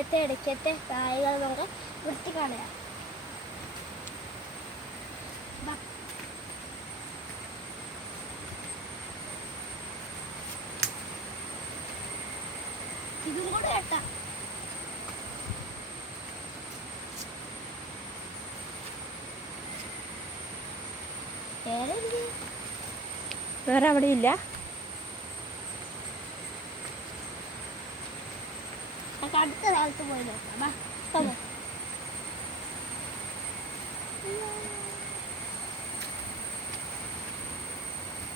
മുറ്റത്തെ ഇടയ്ക്കത്തെ കായകൾ നമുക്ക് വൃത്തി കളയാം. ഇതും കൂടെ കേട്ടാ വേറെ അവിടെ ഇല്ല. അടുത്ത സ്ഥലത്ത് പോയി നോക്കാം.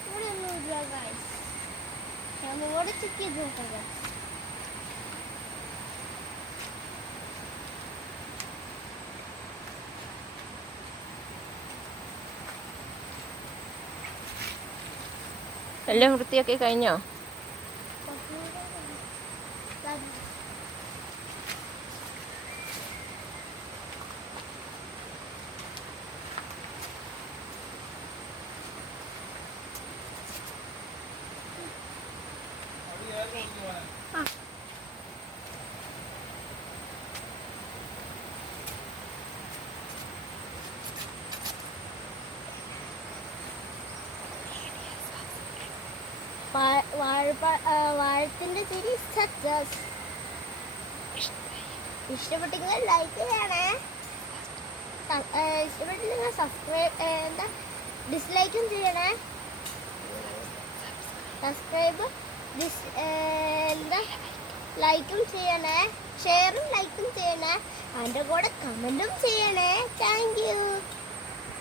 ഇവിടെ ഒന്നും ഇല്ല ഗൈസ്. ഞാൻ ഇവിടെ ചെക്ക് ചെയ്ത് നോക്കാം. എല്ലാം വൃത്തിയാക്കി കഴിഞ്ഞോ? വാഴത്തിന്റെ ചെടി സക്സസ്. ഇഷ്ടപ്പെട്ടെങ്കിൽ ലൈക്ക് ചെയ്യണേ. ഇഷ്ടപ്പെട്ടില്ലെങ്കിൽ സബ്സ്ക്രൈബ് ഡിസ്ലൈക്കും ചെയ്യണേ. സബ്സ്ക്രൈബ് ലൈക്കും ചെയ്യണേ. ഷെയറും ലൈക്കും ചെയ്യണേ. അതിൻ്റെ കൂടെ കമൻറ്റും ചെയ്യണേ. Thank you.